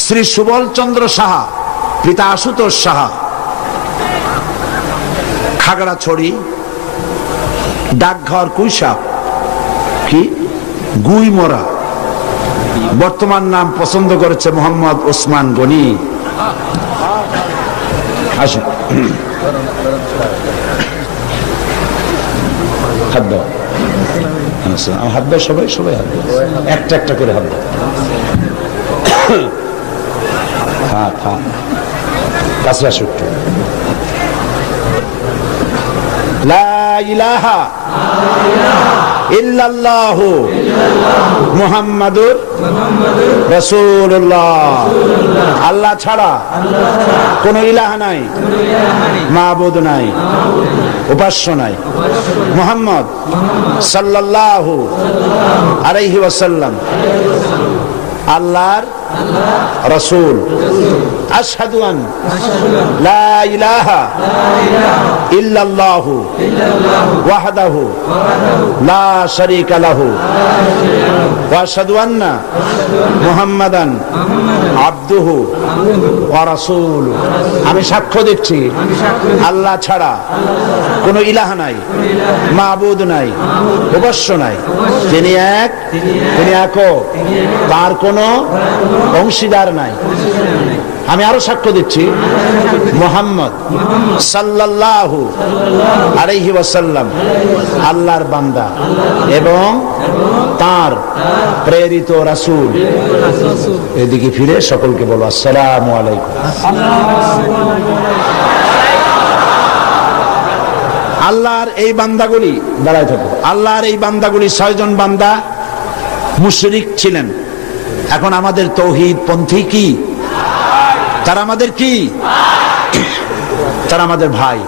শ্রী সুবল চন্দ্র সাহা, পিতা আশুতোষ সাহা, খাগড়াছড়ি, ডাকঘর কুইসাপ কি গুইমরা, বর্তমান নাম পছন্দ করেছে মোহাম্মদ ওসমান গনি। আসুন হাত দাও, হাত দাও, সবাই সবাই হাত দাও, একটা একটা করে হাত দাও। হ্যাঁ হ্যাঁ, কাছে আসো একটু। লা ইলাহা ইল্লাল্লাহু মুহাম্মাদুর রাসূলুল্লাহ। আল্লাহ ছাড়া কোনো ইলাহ নাই, মাবুদ নাই, উপাস্য নাই। মুহাম্মদ সাল্লাল্লাহু আলাইহি ওয়াসাল্লাম আল্লাহর রাসূল। আশহাদু আন লা ইলাহা ইল্লাল্লাহু ওয়াহদাহু লা শারীকা লাহু ওয়া আশহাদু আন্না মুহাম্মাদান আবদুহু ওয়া রাসূলুহু। আমি সাক্ষ্য দিচ্ছি আল্লাহ ছাড়া কোনো ইলাহ নাই, মাবুদ নাই, উপাস্য নাই। তিনি এক, তিনি একক, তার কোনো অংশীদার নাই। আমি আরো সাক্ষ্য দিচ্ছি মুহাম্মদ সাল্লাল্লাহু আলাইহি ওয়াসাল্লাম আল্লাহর বান্দা এবং তার প্রেরিত রাসূল। এদিকে ফিরে সকলকে বলো আসসালামু আলাইকুম। আল্লাহর এই বান্দাগুলি, দাঁড়ায় থাকো, আল্লাহর এই বান্দাগুলি 6 জন বান্দা মুশরিক ছিলেন। এখন আমাদের তৌহিদ পন্থী কি? তারা আমাদের কি? তারা আমাদের ভাই।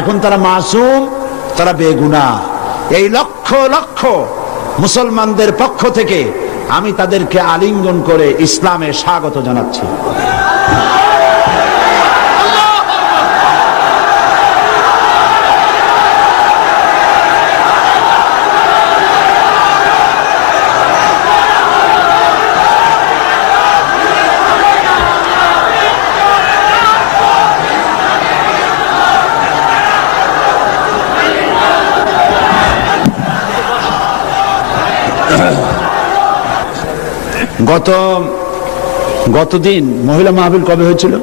এখন তারা মাসুম, তারা বেগুনাহ। এই লক্ষ লক্ষ মুসলমানদের পক্ষ থেকে আমি তাদেরকে আলিঙ্গন করে ইসলামে স্বাগত জানাচ্ছি। গতদিন মহিলা মাহফিল কবে হয়েছিল?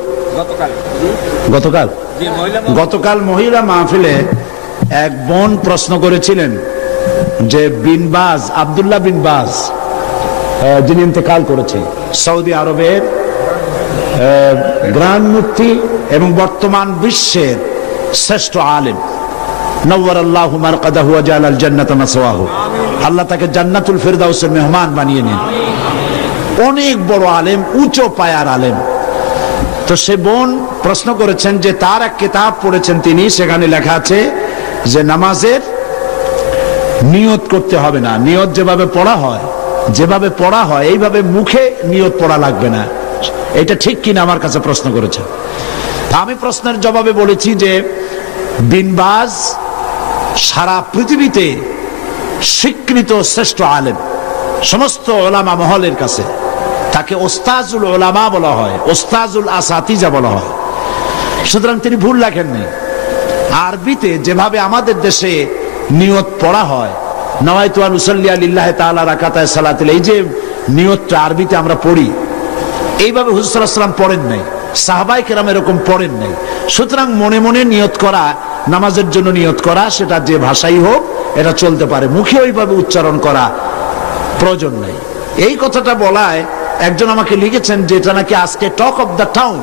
গতকাল মহিলা মাহফিলে এক বোন প্রশ্ন করেছিলেন যে বিন বাজ, আব্দুল্লাহ বিন বাজ, যিনি ইন্তেকাল করেছেন, সৌদি আরবের গ্রান্ড মুফতি এবং বর্তমান বিশ্বের শ্রেষ্ঠ আলেম, নওয়ারাল্লাহু মারকাদাহু ওয়া জাআলাল জান্নাতা মাসওয়াহু, আল্লাহ তাকে জান্নাতুল ফেরদাউসের মেহমান বানিয়ে নেন। অনেক বড় আলেম, উচ্চ পায়ার আলেম। তো সে বোন প্রশ্ন করেছেন যে তার এক কিতাব পড়েছেন তিনি, সেখানে লেখা আছে যে নামাজের নিয়ত করতে হবে না, নিয়ত যেভাবে পড়া হয় এইভাবে মুখে নিয়ত পড়া লাগবে না। এটা ঠিক কিনা আমার কাছে প্রশ্ন করেছেন। আমি প্রশ্নের জবাবে বলেছি যে বিন বাজ সারা পৃথিবীতে স্বীকৃত শ্রেষ্ঠ আলেম, সমস্ত ওলামা মহলের কাছে তাকে ওস্তাজুল ওলামা বলা হয়, ওস্তাজুল আসাতিজা বলা হয়। সুতরাং তিনি ভুল লেখেননি। আরবিতে যেভাবে আমাদের দেশে নিয়ত পড়া হয়, নওয়াইতু আন উসাল্লি লিল্লাহি তাআলা রাকাতায় সালাতিল, এই যে নিয়তটা আরবিতে আমরা পড়ি, এইভাবে হুজুর সাল্লাল্লাহু আলাইহি ওয়াসাল্লাম পড়েন নাই। সাহাবায়ে কেরাম এরকম পড়েন নাই। সুতরাং মনে মনে নিয়ত করা, নামাজের জন্য নিয়ত করা, সেটা যে ভাষাই হোক এটা চলতে পারে, মুখে ওইভাবে উচ্চারণ করা প্রয়োজন নাই। এই কথাটা বলায় একজন আমাকে লিখেছেন যে এটা নাকি আজকে টক অফ দ্য টাউন,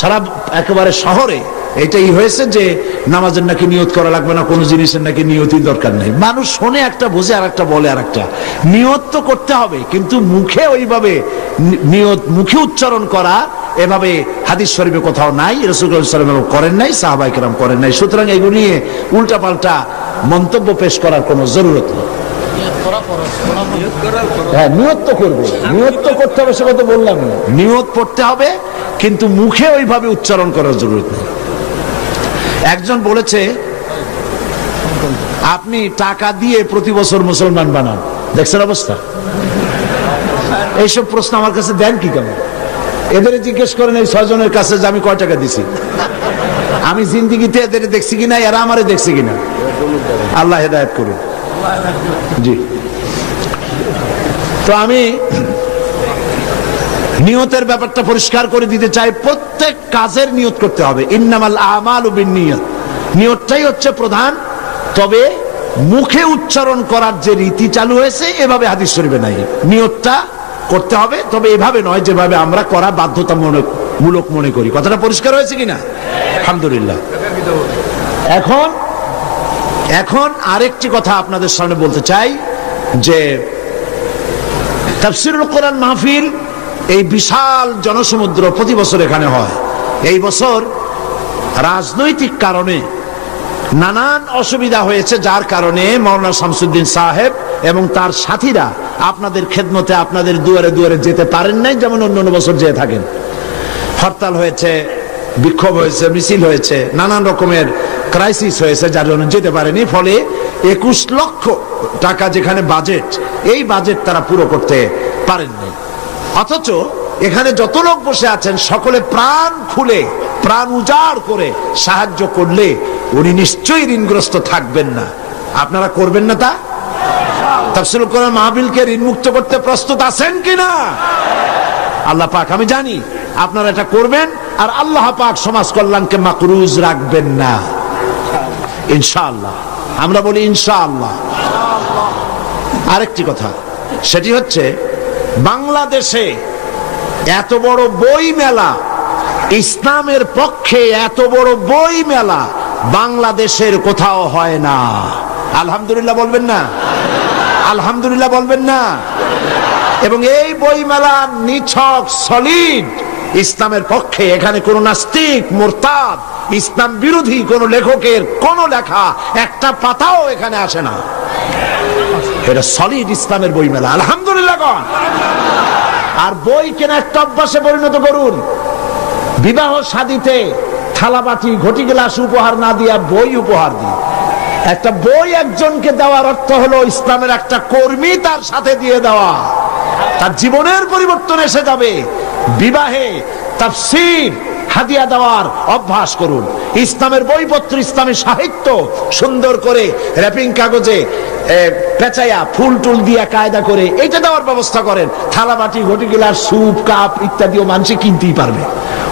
সারা একেবারে শহরে এটাই হয়েছে যে নামাজের নাকি নিয়ত করা লাগবে না, কোনো জিনিসের নাকি নিয়তই দরকার নেই। মানুষ শোনে একটা, বোঝে আর একটা, বলে আর একটা। নিয়ত তো করতে হবে, কিন্তু মুখে ওইভাবে নিয়ত, মুখে উচ্চারণ করা এভাবে হাদিস শরীফে কোথাও নাই, রাসূলুল্লাহ সাল্লাল্লাহু আলাইহি ওয়াসাল্লাম করেন নাই, সাহাবায়ে কেরাম করেন নাই। সুতরাং এগুলো নিয়ে উল্টাপাল্টা মন্তব্য পেশ করার কোনো জরুরত নেই। হ্যাঁ, নিয়ত তো করবে, নিয়ত তো করতে হবে, সে কথা বললাম না। নিয়ত পড়তে হবে, কিন্তু মুখে ওইভাবে উচ্চারণ করার জরুরত নেই। একজন বলেছে আপনি টাকা দিয়ে প্রতি বছর মুসলমান বানান, দেখছেন অবস্থা? এইসব প্রশ্ন আমার কাছে দেন কি কেন? এদের জিজ্ঞেস করেন এই 6 জনের কাছে যে আমি কয় টাকা দিছি, আমি জিন্দিগিতে এদের দেখছি কিনা, এরা আমারে দেখছি কিনা। আল্লাহ হেদায়েত করুন। জি, তো আমি নিয়তের ব্যাপারটা পরিষ্কার করে দিতে চাই। প্রত্যেক কাজের নিয়ত করতে হবে। ইন্নামাল আমালু বিন্নিয়াত, নিয়তটাই হচ্ছে প্রধান। তবে মুখে উচ্চারণ করার যে রীতি চালু হয়েছে, এভাবে হাদিস শরীফে নাই। নিয়তটা করতে হবে, তবে এভাবে নয় যেভাবে আমরা করা বাধ্যতামূলক মনে করি। কথাটা পরিষ্কার হয়েছে কিনা? আলহামদুলিল্লাহ। এখন আরেকটি কথা আপনাদের সামনে বলতে চাই যে তাফসীরুল কোরআন মাহফিল, এই বিশাল জনসমুদ্র প্রতি বছর এখানে হয়। এই বছর রাজনৈতিক কারণে নানান অসুবিধা হয়েছে, যার কারণে মাওলানা শামসুদ্দিন সাহেব এবং তার সাথীরা আপনাদের খেদমতে, আপনাদের দুয়ারে দুয়ারে যেতে পারেন নাই, যেমন অন্য বছর যেয়ে থাকেন। হরতাল হয়েছে, বিক্ষোভ হয়েছে, মিছিল হয়েছে, নানান রকমের ক্রাইসিস হয়েছে, যার জন্য যেতে পারেনি। ফলে 21 লক্ষ টাকা যেখানে বাজেট, এই বাজেট তারা পুরো করতে পারেন নাই। অথচ এখানে যত লোক বসে আছেন সকলে প্রাণ খুলে, প্রাণ উজাড় করে সাহায্য করলে উনি নিশ্চয়ই ঋণগ্রস্ত থাকবেন না। আপনারা করবেন না তা? তাফসীরুল কোরআন মাহফিলকে ঋণ মুক্ত করতে প্রস্তুত আছেন কিনা? আল্লাহ পাক, আমি জানি আপনারা এটা করবেন, আর আল্লাহ পাক সমাজ কল্যাণকে মাকরুজ রাখবেন না, ইনশাআল্লাহ। আমরা বলি ইনশাআল্লাহ। আরেকটি কথা, সেটি হচ্ছে বাংলাদেশে এত বড় বই মেলা, ইসলামের পক্ষে এত বড় বই মেলা বাংলাদেশের কোথাও হয় না। আলহামদুলিল্লাহ বলবেন না? আলহামদুলিল্লাহ বলবেন না? এবং এই বই মেলা নিছক সলিড ইসলামের পক্ষে। এখানে কোন নাস্তিক, মুরতাদ, ইসলাম বিরোধী কোন লেখকের কোন লেখা একটা পাতাও এখানে আসে না। এটা সলিড ইসলামের বই মেলা। আলহামদুলিল্লাহ। আর বই কেনা একটা অভ্যাসে পরিণত করুন। বিবাহ শাদীতে থালাবাটি, ঘটি গ্লাস উপহার না দিয়া বই উপহার দিন। একটা বই একজনকে দেওয়ার অর্থ হলো ইসলামের একটা কর্মী তার সাথে দিয়ে দেওয়া, তার জীবনের পরিবর্তন এসে যাবে। বিবাহে তাফসীর হাদিয়া দেওয়ার অভ্যাস করুন। ইসলামের বইপত্র, ইসলামী সাহিত্য সুন্দর করে র্যাপিং কাগজে পেঁচাইয়া ফুল টুল দিয়া কায়দা করে এটা দেওয়ার ব্যবস্থা করেন। থালাবাটি, ঘটি গিলাস, স্যুপ, কাপ ইত্যাদিও মানুষ কিনতেই পারবে,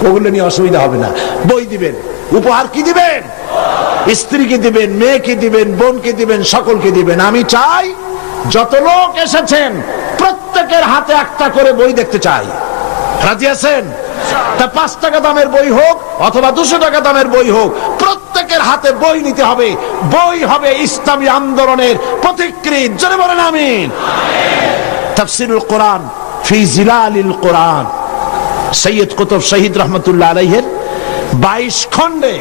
ওগুলো নিয়ে অসুবিধা হবে না। বই দিবেন, উপহার কি দিবেন? স্ত্রীকে দিবেন, মেয়েকে দিবেন, বোনকে দিবেন, সকলকে দিবেন। আমি চাই যত লোক এসেছেন প্রত্যেকের হাতে একটা করে বই দেখতে চাই। রাজি আছেন? তা 5 টাকা দামের বই হোক অথবা 200 টাকা দামের বই হোক, প্রত্যেকের হাতে বই নিতে হবে। বই হবে ইসলামী আন্দোলনের প্রতিকৃত। জোরে বলেন আমিন। তাফসীরুল কোরআন ফি জিলালিল কোরআন, সৈয়দ কুতুব শহীদ রহমতুল্লাহ আলাইহির 22 খণ্ডে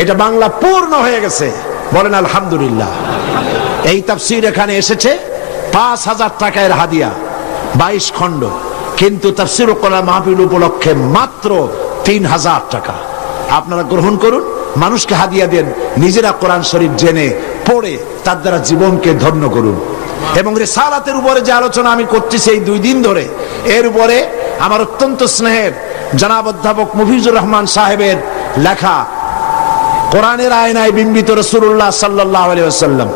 এটা বাংলা পূর্ণ হয়ে গেছে। বলেন আলহামদুলিল্লাহ। এই তাফসীর এখানে এসেছে 5000 টাকার হাদিয়া, 22 খণ্ড। কিন্তু তাফসীরুল কোরআন মাহফিল উপলক্ষে মাত্র 3000 টাকা। আপনারা গ্রহণ করুন, মানুষকে হাদিয়া দেন, নিজেরা কোরআন শরীফ জেনে পড়ে তার দ্বারা জীবনকে ধন্য করুন। এবং রিসালাতের উপরে যে আলোচনা আমি করতেছি এই 2 দিন ধরে, এর উপরে আমার অত্যন্ত স্নেহের জনাব অধ্যাপক মফিজুর রহমান সাহেবের লেখা কোরআনের আয়নায় বিম্বিত রাসূলুল্লাহ সাল্লাল্লাহু আলাইহি ওয়াসাল্লাম,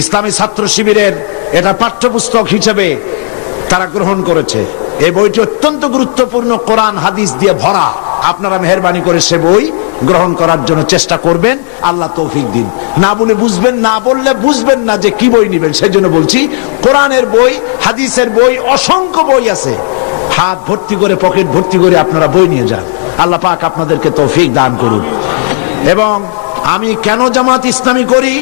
ইসলামী ছাত্র শিবিরের এটা পাঠ্যপুস্তক হিসেবে তারা গ্রহণ করেছে। এই বইটি অত্যন্ত গুরুত্বপূর্ণ, কোরআন হাদিস দিয়ে ভরা। আপনারা মেহেরবানি করে সে বই গ্রহণ করার জন্য চেষ্টা করবেন, আল্লাহ তৌফিক দিন। না বলে বুঝবেন, না বললে বুঝবেন না যে কি বই নেবেন। সেই জন্য বলছি, কোরআনের বই, হাদিসের বই, অসংখ্য বই আছে। হাত ভর্তি করে, পকেট ভর্তি করে আপনারা বই নিয়ে যান। আল্লাহ পাক আপনাদেরকে তৌফিক দান করুন। এবং আমি কেন জামাত ইসলামী করি,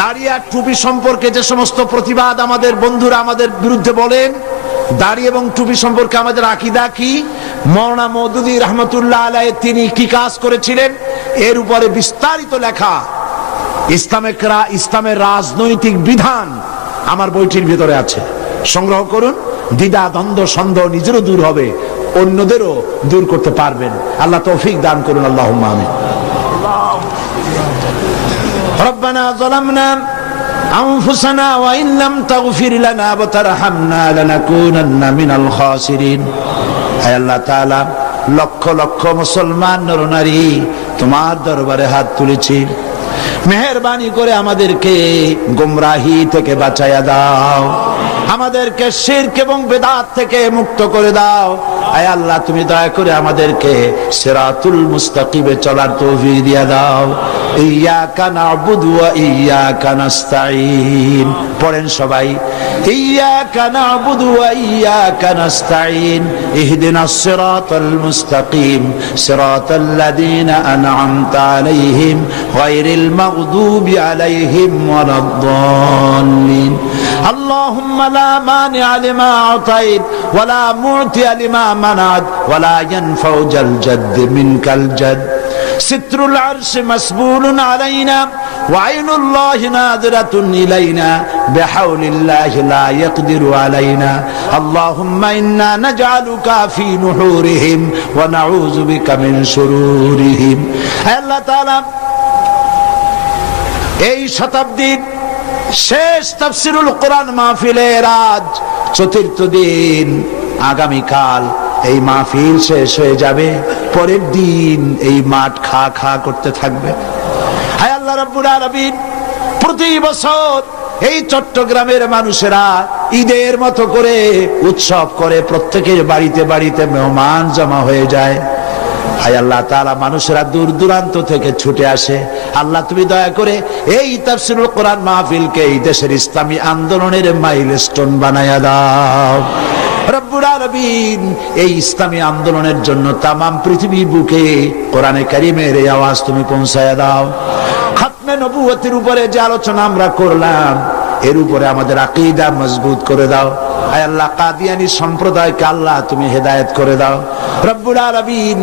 দাড়ি আর টুপি সম্পর্কে যে সমস্ত প্রতিবাদ আমাদের বন্ধুরা আমাদের বিরুদ্ধে বলেন, দাড়ি এবং টুপি সম্পর্কে আমাদের আকীদা কি, মাওলানা মওদুদী রাহমাতুল্লাহ আলাইহি তিনি কি কাজ করেছিলেন, এর উপরে বিস্তারিত লেখা ইসলামের রাজনৈতিক বিধান আমার বইটির ভিতরে আছে। সংগ্রহ করুন। দ্বিধা, দ্বন্দ্ব, সন্দেহ নিজেরও দূর হবে, অন্যদেরও দূর করতে পারবেন। আল্লাহ তৌফিক দান করুন। আল্লাহুম্মা আমিন। রব্বানা যালামনা আনফুসানা ওয়া ইন লাম তাগফির লানা ওয়া তারহামনা লানাকুনান্না মিনাল খাসিরিন। হে আল্লাহ তাআলা, লক্ষ লক্ষ মুসলমান নরনারী তোমার দরবারে হাত তুলেছি, মেহেরবানি করে আমাদেরকে গোমরাহি থেকে বাঁচাইয়া দাও, আমাদেরকে শিরক এবং বেদাত থেকে মুক্ত করে দাও। আয় আল্লাহ, তুমি দয়া করে আমাদেরকে সিরাতুল মুস্তাকিমে চলার তৌফিক দিয়া দাও। ইয়্যাকা না'বুদু ওয়া ইয়্যাকা নাস্তাঈন। পড়েন সবাই, ইয়্যাকা না'বুদু ওয়া ইয়্যাকা নাস্তাঈন, ইহদিনাস সিরাতাল মুস্তাকিম, সিরাতাল লাযীনা আন'আমতা আলাইহিম গায়রিল মাগদুবি আলাইহিম ওয়ালাদ-দাল্লিন। আল্লাহুম্মা লা মানি'a লিমা আ'তাইত ওয়া লা মু'তিয়া লিমা মানা'ত ওয়া লা ইয়ানফা'ু জাল জাদ্দ মিনকাল জাদ। সিত্রুল আরশ মাসবুলুন আলাইনা ওয়া আইনুল্লাহি নাযিরাতুন ইলাইনা বিহাউলিল্লাহি লা ইয়াকদিরু আলাইনা। আল্লাহুম্মা ইন্না নাজআলুকা ফি নুহুরিহিম ওয়া নাউযু বিকা মিন শুরুরিহিম। হে আল্লাহ তাআলা, এই শতাব্দীর শেষ তাফসীরুল কোরআন মাহফিলের আজ চতুর্থ দিন। আগামীকাল এই মাহফিল শেষ হয়ে যাবে, পরের দিন এই মাঠ খা খা করতে থাকবে। হায় আল্লাহ রাব্বুল আলামিন, প্রতি বছর এই চট্টগ্রামের মানুষেরা ঈদের মতো করে উৎসব করে, প্রত্যেকের বাড়িতে বাড়িতে মেহমান জমা হয়ে যায়। হায় আল্লাহ তাআলা, মানুষেরা দূর দূরান্ত থেকে ছুটে আসে। আল্লাহ, তুমি দয়া করে এই তাফসীরুল কোরআন মাহফিলকে এই দেশের ইসলামী আন্দোলনের মাইলস্টোন বানায়া দাও রব্বুল আলামিন। এই ইসলামী আন্দোলনের জন্য তামাম পৃথিবী বুকে কোরআনে কারীমের এই আওয়াজ তুমি পৌঁছায়া দাও। খাতমে নবুয়তের উপরে যে আলোচনা আমরা করলাম, এর উপরে আমাদের আকীদা মজবুত করে দাও। আয় আল্লাহ, কাদিয়ানী সম্প্রদায়কে আল্লাহ তুমি হেদায়েত করে দাও রব্বুল আলামিন।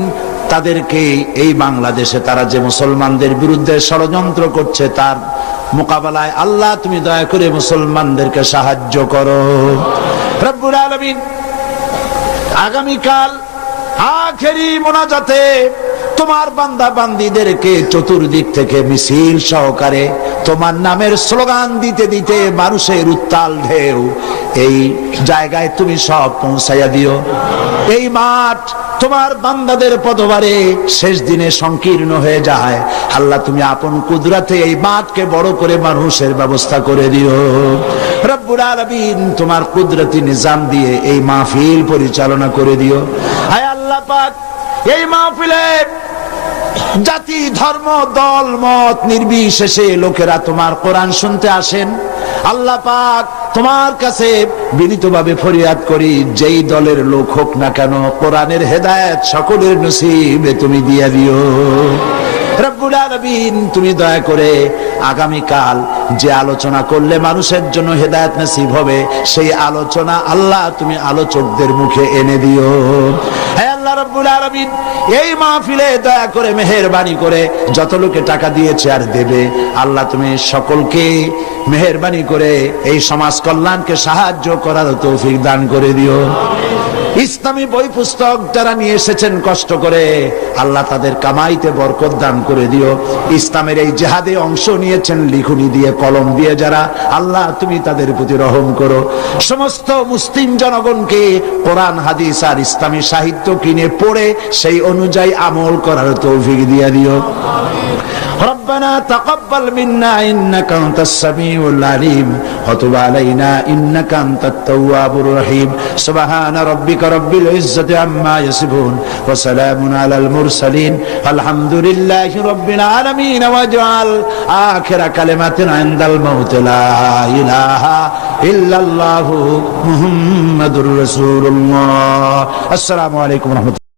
তাদেরকে এই বাংলাদেশে তারা যে মুসলমানদের বিরুদ্ধে ষড়যন্ত্র করছে, তার মোকাবেলায় আল্লাহ তুমি দয়া করে মুসলমানদেরকে সাহায্য করো রব্বুল আলামিন। আগামীকাল আখেরি মোনাজাতে তোমার বান্দা বান্দীদেরকে চতুর্দিক থেকে মিছিল সহকারে তোমার নামের স্লোগান দিতে দিতে মানুষের উত্তাল ঢেউ এই জায়গায় তুমি সব পৌঁছাইয়া দিও। এই মাঠ তোমার বান্দাদের পদভারে শেষ দিনে সংকীর্ণ হয়ে যায়। আল্লাহ, তুমি আপন কুদরতে এই মাঠকে বড় করে মানুষের ব্যবস্থা করে দিও রব্বুল আলামিন। তোমার কুদরতি নিজাম দিয়ে এই মাহফিল পরিচালনা করে দিও। হায় আল্লাহ পাক, এই মাহফিলে জাতি, ধর্ম, দল, মত নির্বিশেষে লোকেরা তোমার কোরআন শুনতে আসেন। আল্লাহ পাক, তোমার কাছে বিনীতভাবে ফরিয়াদ করি, যেই দলের লোক হোক না কেন, কোরআনের হেদায়েত সকলের নসিবে তুমি দিয়ে দিও রব্বুল আলামিন। তুমি দয়া করে আগামীকাল যে আলোচনা করলে মানুষের জন্য হেদায়েত নসিব হবে, সেই আলোচনা আল্লাহ তুমি আলোচকদের মুখে এনে দিও। হে আল্লাহ রব্বুল আলামিন, এই মাহফিলে দয়া করে মেহেরবানি করে যত লোকে টাকা দিয়েছে আর দেবে, আল্লাহ তুমি সকলকে মেহেরবানি করে এই সমাজ কল্যাণকে সাহায্য করার তৌফিক দান করে দিও। ইসলামী বই পুস্তক যারা নিয়ে এসেছেন কষ্ট করে, আল্লাহ তাদের কামাইতে বরকত দান করে দিও। ইসলামের এই জিহাদে অংশ নিয়েছেন লিখুনি দিয়ে, কলম দিয়ে যারা, আল্লাহ তুমি তাদের প্রতি রহম করো। সমস্ত মুসলিম জনগণকে কোরআন হাদিস আর ইসলামী সাহিত্য কিনে পড়ে সেই অনুযায়ী আমল করার তৌফিক দিয়ে দিও। ربنا تقبل منا إنك أنت السميع العليم وتب علينا إنك أنت التواب الرحيم سبحان ربك رب العزة عما يصفون وسلام على المرسلين الحمد لله رب العالمين واجعل آخر كلمة عند الموت لا إله إلا الله محمد رسول الله. السلام عليكم ورحمة الله.